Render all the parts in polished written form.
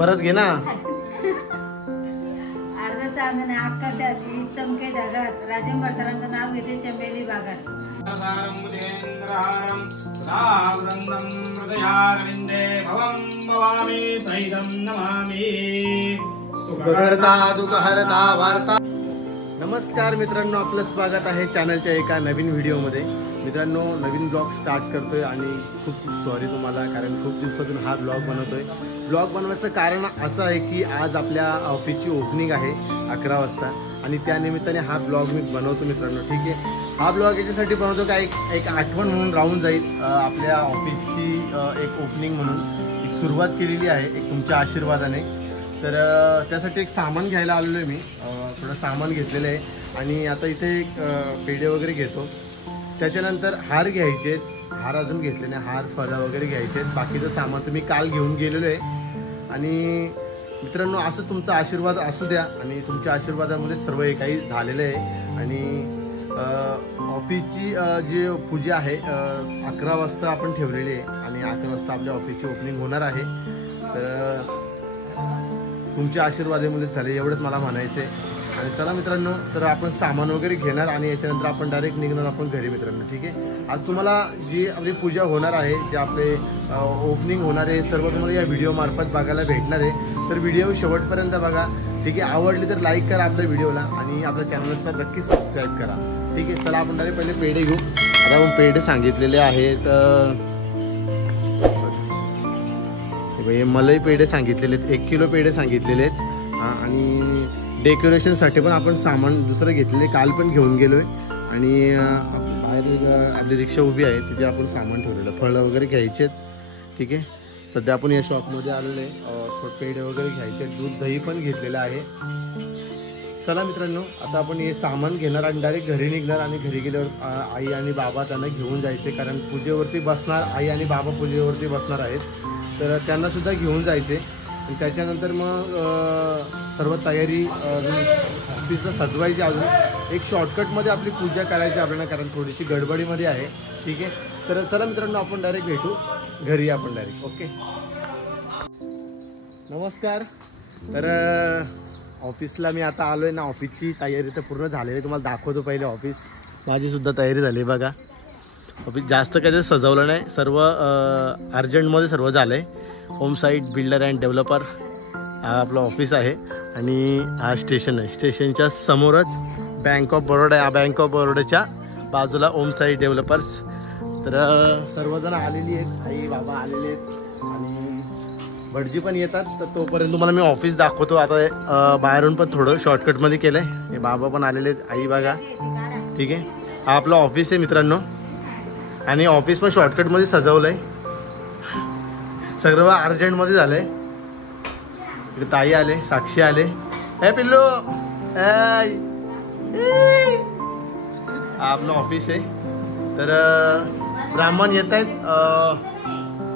परत घे ना. अर्धा चांदणे आकाशात वीज चमके ढगात राजेंबर सरांचं नाव घेते चंबेली बागात. नमस्कार मित्रांनो, आपलं स्वागत आहे चॅनलच्या एका नवीन व्हिडिओमध्ये. मित्रांनो, नवीन ब्लॉग स्टार्ट करतोय आणि खूप सॉरी तुम्हाला, कारण खूप दिवसातून हा ब्लॉग बनवतोय. ब्लॉग बनवायचं कारण असं आहे की आज आपल्या ऑफिसची ओपनिंग आहे 11 वाजता आणि त्यानिमित्ताने हा ब्लॉग मी बनवतो मित्रांनो. ठीक आहे, हा ब्लॉग याच्यासाठी बनवतो का एक आठवण म्हणून राहून जाईल. आपल्या ऑफिसची एक ओपनिंग म्हणून एक सुरुवात केलेली आहे, एक तुमच्या आशीर्वादाने. तर त्यासाठी एक सामान घ्यायला आलेलो आहे मी. थोडं सामान घेतलेलं आहे आणि आता इथे एक पेढे वगैरे घेतो. त्याच्यानंतर हार घ्यायचे, हार अजून घेतले नाही, हार फळं वगैरे घ्यायचे. बाकीचं सामान तर मी काल घेऊन गेलेलो आहे. आणि मित्रांनो, असं तुमचा आशीर्वाद असू द्या आणि तुमच्या आशीर्वादामुळे सर्व काही झालेलं आहे. आणि ऑफिसची जी पूजा आहे 11 वाजता आपण ठेवलेली आहे आणि 11 वाजता आपल्या ऑफिसची ओपनिंग होणार आहे. तर तुमच्या आशीर्वादामुळे झाले, एवढंच मला म्हणायचं आहे. आणि चला मित्रांनो, तर आपण सामान वगैरे घेणार आणि याच्यानंतर आपण डायरेक्ट निघणार आपण घरी मित्रांनो. ठीक आहे, आज तुम्हाला जी आपली पूजा होणार आहे, जे आपले ओपनिंग होणार आहे, सर्व तुम्हाला या व्हिडिओमार्फत बघायला भेटणार आहे. तर व्हिडिओ शेवटपर्यंत बघा. ठीक आहे, आवडली तर लाईक करा आपल्या व्हिडिओला आणि आपल्या चॅनलला नक्की सबस्क्राईब करा. ठीक आहे, चला आपण डायरेक्ट पहिले पेढे घेऊ. आता आपण पेढे सांगितलेले आहेत, मलाही पेढे सांगितलेले आहेत, 1 किलो पेढे सांगितलेले आहेत. आणि डेकोरेशनसाठी पण आपण सामान दुसरं घेतलेले, काल पण घेऊन गेलो आहे. आणि बाहेर आपली रिक्षा उभी आहे, तिथे आपण सामान ठेवलेलं, फळं वगैरे घ्यायचे आहेत. ठीक आहे, सध्या आपण या शॉपमध्ये आलेलो आहे. पेढे वगैरे घ्यायचे, दूध दही पण घेतलेलं आहे. चला मित्रांनो, आता आपण हे सामान घेणार आणि डायरेक्ट घरी निघणार. आणि घरी गेल्यावर आई आणि बाबा त्यांना घेऊन जायचे, कारण पूजेवरती बसणार आई आणि बाबा पूजेवरती बसणार आहेत. तर त्यांनासुद्धा घेऊन जायचे. आणि त्याच्यानंतर मग सर्व तयारी ऑफिसला सजवायची. अजून एक शॉर्टकटमध्ये आपली पूजा करायची आपल्याला, कारण थोडीशी गडबडीमध्ये आहे. ठीक आहे, तर चला मित्रांनो, आपण डायरेक्ट भेटू घरी, आपण डायरेक्ट. ओके, नमस्कार. तर ऑफिसला मी आता आलो आहे ना. ऑफिसची तयारी तर पूर्ण झालेली आहे, तुम्हाला दाखवतो पहिले ऑफिस. माझीसुद्धा तयारी झाली बघा. ऑफिस जास्त काही सजवलं नाही, सर्व अर्जंटमध्ये सर्व झालं आहे. Home site builder and developer हा आपलं ऑफिस आहे. आणि हा स्टेशन आहे, स्टेशनच्या समोरच बँक ऑफ बरोडा आहे. बँक ऑफ बरोडाच्या बाजूला होम साईट डेव्हलपर्स. तर सर्वजण आलेली आहेत, आई बाबा आलेले आहेत आणि भटजी पण येतात. तर तोपर्यंत तुम्हाला मी ऑफिस दाखवतो. आता बाहेरून पण थोडं शॉर्टकटमध्ये केलं आहे. हे बाबा पण आलेले आहेत, आई बघा. ठीक आहे, हा आपलं ऑफिस आहे मित्रांनो. आणि ऑफिस पण शॉर्टकटमध्ये सजवलं आहे, सर्व अर्जंटमध्ये झालं आहे. इकडे ताई आले, साक्षी आले. हे पिल्लू, हा आपलं ऑफिस आहे. तर ब्राह्मण येत आहेत.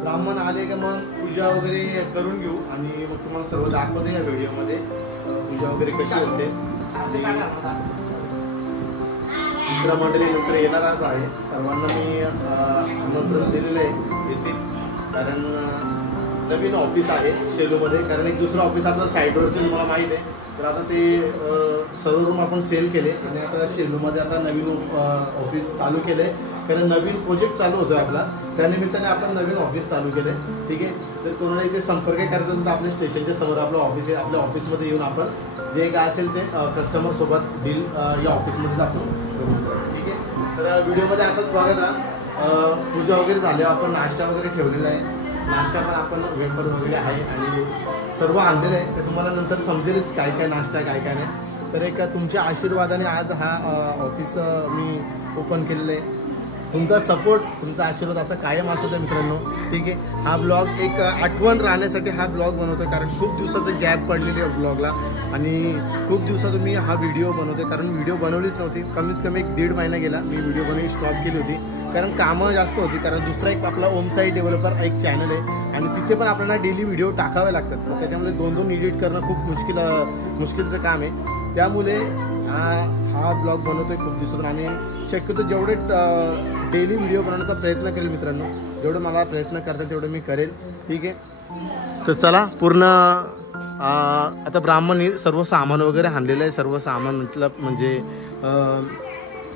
ब्राह्मण आले का मग पूजा वगैरे करून घेऊ आणि मग तुम्हाला सर्व दाखवतो या व्हिडिओमध्ये पूजा वगैरे कशी होते. मित्रमंडळी नंतर येणारच आहे, सर्वांना मी आमंत्रण दिलेलं आहे, येतील. कारण नवीन ऑफिस आहे शेलूमध्ये, कारण एक दुसरं ऑफिस आपलं साईडवरचं तुम्हाला माहीत आहे. तर आता ते सर्व रूम आपण सेल केले आणि आता शेलूमध्ये आता नवीन ऑफिस चालू केलं आहे. कारण नवीन प्रोजेक्ट चालू होतो आपला, त्यानिमित्ताने आपण नवीन ऑफिस चालू केलं आहे. ठीक आहे, तर कोणाला इथे संपर्क करायचा असेल तर आपल्या स्टेशनच्या समोर आपलं ऑफिस आहे. आपल्या ऑफिसमध्ये येऊन आपण जे काय असेल ते कस्टमरसोबत डील या ऑफिसमध्येच आपण करू. ठीक आहे, तर व्हिडिओमध्ये असंच बघत राहा. पूजा वगैरे झाली, आपण नाश्ता वगैरे ठेवलेला आहे. नाश्ता पण आपण वेफर वगैरे आहे आणि सर्व आणलेलं आहे. तर तुम्हाला नंतर समजेलच काय काय नाश्ता काय काय नाही. तर एक तुमच्या आशीर्वादाने आज हा ऑफिस मी ओपन केलेलं आहे. तुमचा सपोर्ट, तुमचा आशीर्वाद असा कायम असू द्या मित्रांनो. ठीक आहे, हा ब्लॉग एक आठवण राहण्यासाठी हा ब्लॉग बनवतो, कारण खूप दिवसाचं गॅप पडलेली आहे ब्लॉगला आणि खूप दिवसातून मी हा व्हिडिओ बनवतो. कारण व्हिडिओ बनवलीच नव्हती, कमीत कमी 1.5 महिना गेला मी व्हिडिओ बनवली स्टॉप केली होती, कारण कामं जास्त होती. कारण दुसरा एक आपला होम साईट डेव्हलपर एक चॅनल आहे आणि तिथे पण आपल्याला डेली व्हिडिओ टाकावे लागतात. तर त्याच्यामध्ये 2-2 एडिट करणं खूप मुश्किलचं काम आहे. त्यामुळे हा ब्लॉग बनवतोय खूप दिवसातून आणि शक्यतो जेवढे डेली व्हिडिओ बनवण्याचा प्रयत्न करेल मित्रांनो, जेवढं मला प्रयत्न करता तेवढं मी करेल. ठीक आहे. तर चला पूर्ण आता ब्राह्मण सर्व सामान वगैरे आणलेलं आहे. सर्व सामान मतलब म्हणजे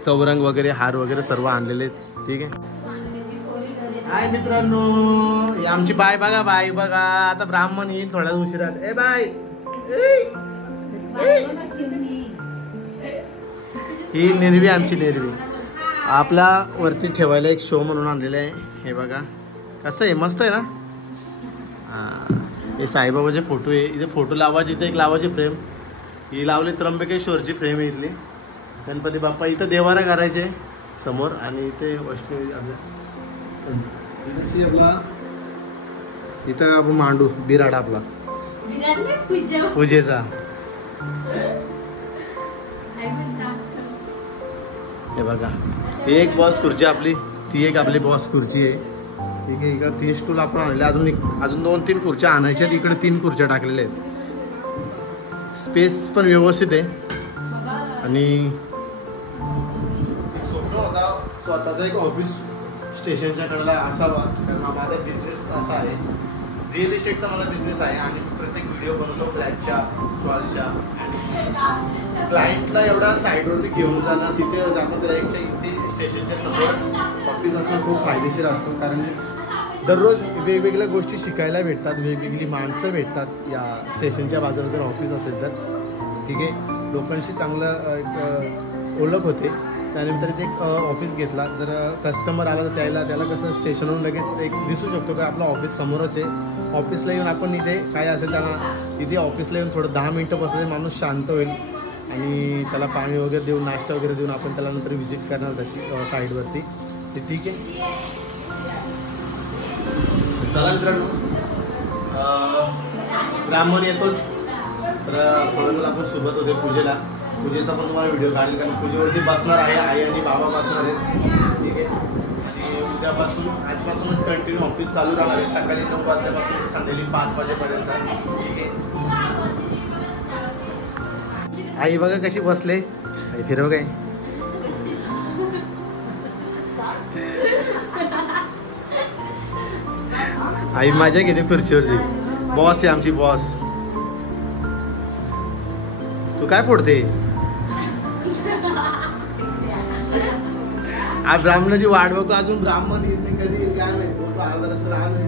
चौरंग वगैरे हार वगैरे सर्व आणलेले आहेत. ठीक आहे. हाय मित्रांनो, ही आमची बाय बघा, बाय बघा. आता ब्राह्मण येईल थोड्या उशिरात. ए बाय, ही निर्वी, आमची निर्वी. आपल्या वरती ठेवायला एक शो म्हणून आणलेलं आहे. हे बघा कसं आहे, मस्त आहे ना. हे साईबाबाचे फोटो आहे. इथे फोटो लावायचे, इथे एक लावायची फ्रेम. ही लावली त्र्यंबकेश्वरची फ्रेम आहे इथली. गणपती बाप्पा इथं देवारा करायचे समोर. आणि इथे वैष्णवी आपला इथं आपण मांडू बिराडा आपला पूजेचा. हे बघा, एक बॉस खुर्ची आपली, ती एक आपली बॉस खुर्ची आहे. ठीक आहे. इकडे 3 स्टूल आपण आणले. अजून 2-3 खुर्च्या आणायच्या. इकडे 3 खुर्च्या टाकलेल्या आहेत. स्पेस पण व्यवस्थित आहे. आणि स्वप्न होता स्वतःचा एक ऑफिस स्टेशनच्या कडेला असावा, कारण माझा बिझनेस असा आहे, रिअल इस्टेटचा माझा बिझनेस आहे. आणि प्रत्येक व्हिडिओ बनवतो फ्लॅटच्या, शॉलच्या. आणि क्लायंटला एवढा साईडवरती घेऊन जाणं, तिथे दाखवून त्याच्या इथे स्टेशनच्या समोर ऑफिस असणं खूप फायदेशीर असतो. कारण दररोज वेगवेगळ्या गोष्टी शिकायला भेटतात, वेगवेगळी माणसं भेटतात या स्टेशनच्या बाजूला जर ऑफिस असेल तर. ठीक आहे. लोकांशी चांगलं ओळख होते. त्यानंतर ते एक ऑफिस घेतला. जर कस्टमर आला तर त्याला कसं स्टेशनवरून लगेच एक दिसू शकतो का आपलं ऑफिस समोरच आहे. ऑफिसला येऊन आपण इथे काय असेल त्यांना तिथे ऑफिसला येऊन थोडं 10 मिनटं बसले, माणूस शांत होईल. आणि त्याला पाणी वगैरे देऊन, नाश्ता वगैरे देऊन आपण त्याला नंतर व्हिजिट करणार तशी साईडवरती. ते ठीक आहे. चला मित्रांनो, ब्राह्मण येतोच तर थोडं आपण सोबत होते पूजेला. पूजेचा पण तुम्हाला व्हिडिओ काढेल, कारण पूजेवरती बसणार आहे आई आणि बाबा बसणार आहेत. ठीक आहे. आणि उद्यापासून आजपासूनच कंटिन्यू ऑफिस चालू राहणार आहे. सकाळी 9 वाजल्यापासून संध्याकाळी 5 वाजेपर्यंत. ठीक आहे. आई बघा कशी बसले. आई फिरव काय. आई मजा घेते खुर्चीवरती. बॉस आहे आमची बॉस. तू काय फोडते. आज ब्राह्मणाची वाट बघतो. अजून ब्राह्मण येत नाही, कधी येईल काय नाही. तो अर्धा रस्ता राहणार.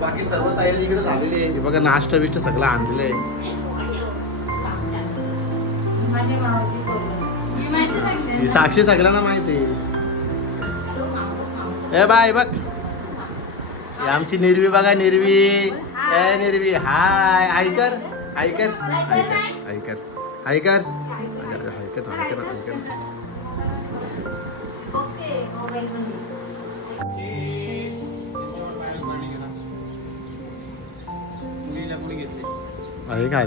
बाकी सर्व तयारी इकडे झालेली आहे. बघा नाश्ता बिष्ट सगळं आणलेलं आहे. साक्षी सगळ्यांना माहिती आहे. ए बाय बघ, आमची निर्वी बघा. निर्वी, ए निर्वी, हाय. ऐकर ऐकर ऐकर ऐकर ऐकर ऐकर ऐकर ऐकर. आहे काय.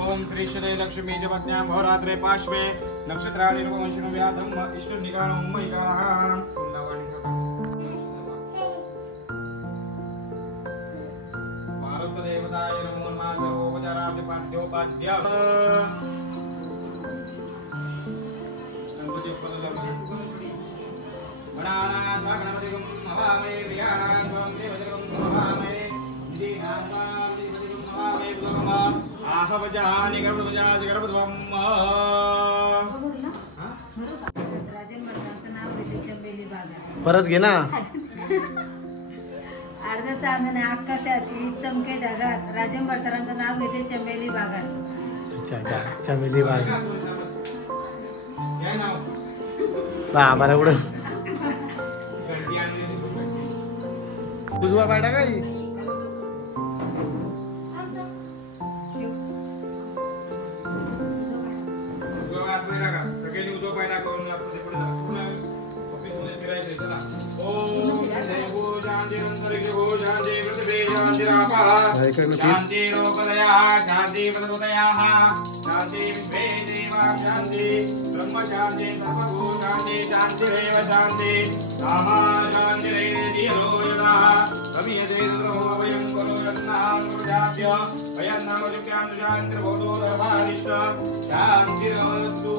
ओम श्री शनि लक्ष्मी जपत्यां भवरात्रे पार्श्वे नक्षत्रादिर्वंशनं व्याधं इष्टनिकानं मैकाः वारसदेवताय नमो नमः सर्वोपचारादिपाद्योपाद्य गणपति गणानां गणपतिगं हवामहे प्रियाणां त्वं देवजगं हवामहे आहवजानि गर्भध्वजानि गर्भध्वम्. परत घे ना. अर्ध चांदणे आकाशात, वीज चमके ढगात, राजन भटकरांचं नाव घेते चमेली बागात. अच्छा का चमेली बाग. बाबा कुठं उजवा पाडा काही मित्रांनो शांती लोकदया शांती पदोदयाः शांती विश्वे देवा शांती ब्रह्म शांती सर्वभूत शांती शांतिरेव शांती कामा शांतिरेधियो यदा कवियते द्रोहो वयं करो यत्नां प्रजाभ्य वयं नाम जुक्यां शान्तिर्भवतो धर्मादिष्ट शान्तिरस्तु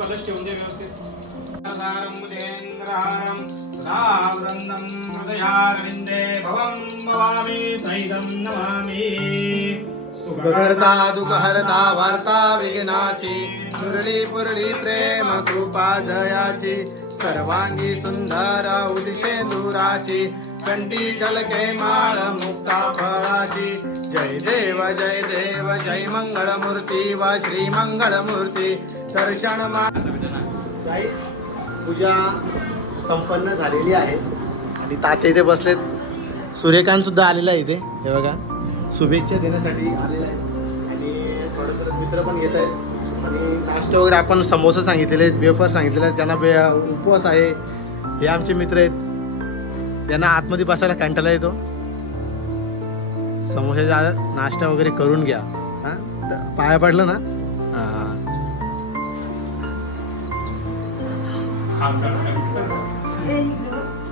कलश ठेवून दे व्यवस्थित सारं मुदेन्द्रहारं सदा वदन्तं हृदयारविन्दे भवं भवामि सहितं नमामि सुखहर्ता दुःखहर्ता वार्ता विघ्नाची मुरली पुरली प्रेम कृपा जयाची सर्वांगी सुंदर उदिशेंदुराची कंठी झलके माळ मुक्ता फळाची जय देव जय मंगळमूर्ती वा श्री मंगळमूर्ती दर्शन गाईज पूजा संपन्न झालेली आहे आणि ताते इथे बसलेत. सूर्यकांत सुद्धा आलेला आहे इथे, हे बघा शुभेच्छा देण्यासाठी आलेला आहे आणि थोडं मित्र पण येत आहेत. आणि नाश्ता वगैरे आपण समोसा सांगितलेले आहेत, वेफर सांगितलेले आहेत. ज्यांना उपवास आहे हे आमचे मित्र आहेत, त्यांना आतमध्ये बसायला कंटाळा येतो. समोसाचा नाश्ता वगैरे करून घ्या. हां पाया पडलं ना. हां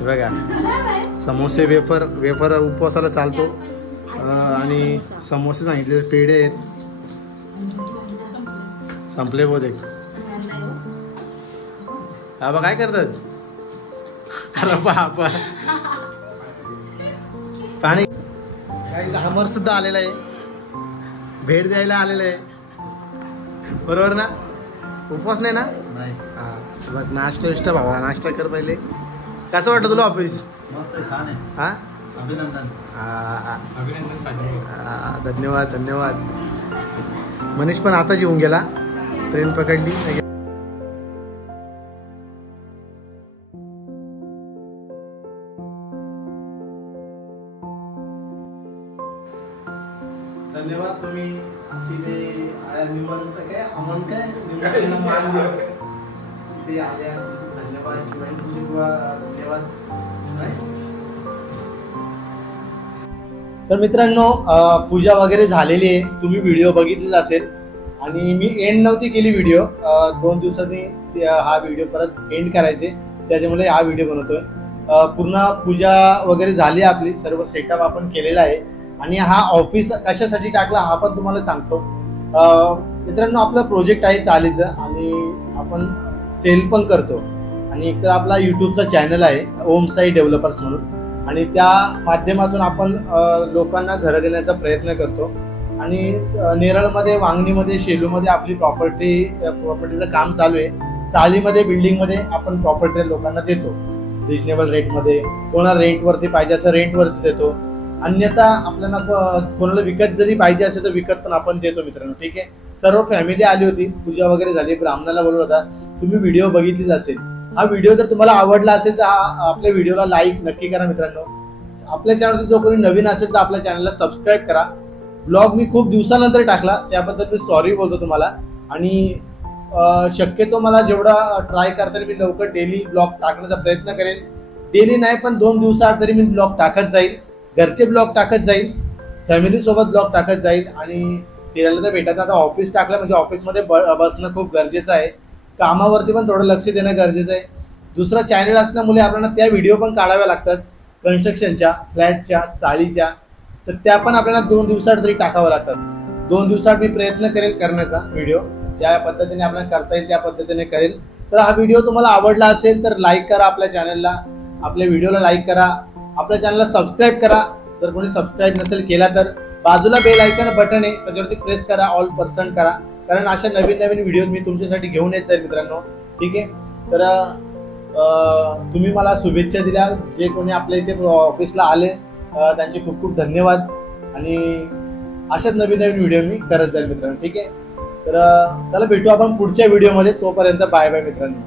बघा समोसे वेफर उपवासाला चालतो. आणि समोसे सांगितले, पेढे आहेत संपले बहुतेक. बाबा काय करतात? पाणी काही अमर सुद्धा आलेला आहे, भेट द्यायला आलेला आहे. बरोबर ना? उपवास नाही ना? हा बघ नाश्ता भावा, नाश्ता कर पहिले. कसं वाटतं तुला ऑफिस? मस्त छान आहे. हा अभिनंदन. धन्यवाद धन्यवाद. मनीष पण आताच येऊन गेला, ट्रेन पकडली. धन्यवाद तुम्ही तिथे अमन काय मान तिथे आल्या. धन्यवाद धन्यवाद. तर मित्रांनो पूजा वगैरे झालेली आहे, तुम्ही व्हिडिओ बघितलेच असेल. आणि मी एंड नव्हती केली व्हिडिओ, 2 दिवसांनी हा व्हिडिओ परत एंड करायचे, त्याच्यामुळे हा व्हिडिओ बनवतोय. पूर्ण पूजा वगैरे झाली आपली, सर्व सेटअप आपण केलेला आहे. आणि हा ऑफिस कशासाठी टाकला हा पण तुम्हाला सांगतो. मित्रांनो आपला प्रोजेक्ट आहे चालीचं आणि आपण सेल पण करतो. आणि एक तर आपला यूट्यूबचा चॅनल आहे ओम साई डेव्हलपर्स म्हणून, आणि त्या माध्यमातून आपण लोकांना घरं देण्याचा प्रयत्न करतो. आणि नेरळमध्ये, वांगणीमध्ये, शेलूमध्ये आपली प्रॉपर्टीचं काम चालू आहे. चाळीमध्ये, बिल्डिंगमध्ये आपण प्रॉपर्टी लोकांना देतो रिजनेबल रेटमध्ये. कोणाला रेंटवरती पाहिजे असं रेंटवरती देतो. अन्यथा आपल्याला कोणाला विकत जरी पाहिजे असेल तर विकत पण आपण देतो मित्रांनो. ठीक आहे. सर्व फॅमिली आली होती, पूजा वगैरे झाली, ब्राह्मणाला बोलवलं होता. तुम्ही व्हिडिओ बघितलीच असेल. हा व्हिडिओ जर तुम्हाला आवडला असेल तर आपल्या व्हिडिओला लाईक नक्की करा मित्रांनो. आपल्या चॅनलवरती जो कोणी नवीन असेल तर आपल्या चॅनलला सबस्क्राईब करा. ब्लॉग मी खूप दिवसानंतर टाकला, त्याबद्दल मी सॉरी बोलतो तुम्हाला. आणि शक्यतो मला जेवढा ट्राय करता मी लवकर डेली ब्लॉग टाकण्याचा प्रयत्न करेन. डेली नाही पण 2 दिवसात तरी मी ब्लॉग टाकत जाईल. घरचे ब्लॉग टाकत जाईल, फॅमिली सोबत ब्लॉग टाकत जाईल. आणि फिरायला तर भेटायचं. आता ऑफिस टाकलं म्हणजे ऑफिसमध्ये बसणं खूप गरजेचं आहे. कामावरती पण थोडं लक्ष देणं गरजेचं आहे. दुसरा चॅनल असल्यामुळे आपल्याला त्या व्हिडिओ पण काढाव्या लागतात, कन्स्ट्रक्शनच्या, फ्लॅटच्या, चाळीच्या. तर त्या पण आपल्याला 2 दिवसात तरी टाकावं लागतात. 2 दिवसात मी प्रयत्न करेल करण्याचा व्हिडिओ. ज्या पद्धतीने आपल्याला करता येईल त्या पद्धतीने करेल. तर हा व्हिडिओ तुम्हाला आवडला असेल तर लाईक करा आपल्या चॅनलला, आपल्या व्हिडिओला लाईक करा, आपल्या चॅनलला सबस्क्राईब करा. जर कोणी सबस्क्राईब नसेल केला तर बाजूला बेल आयकॉन बटन आहे, त्याच्यावरती प्रेस करा, ऑल पर्सन करा. कारण अशा नवीन नवीन व्हिडिओ मी तुमच्यासाठी घेऊन येत जाईल मित्रांनो. ठीक आहे. तर तुम्ही मला शुभेच्छा दिल्या, जे कोणी आपल्या इथे ऑफिसला आले त्यांचे खूप खूप धन्यवाद. आणि अशाच नवीन नवीन व्हिडिओ मी करत जाईल मित्रांनो. ठीक आहे. तर चला भेटू आपण पुढच्या व्हिडिओमध्ये. तोपर्यंत बाय बाय मित्रांनो.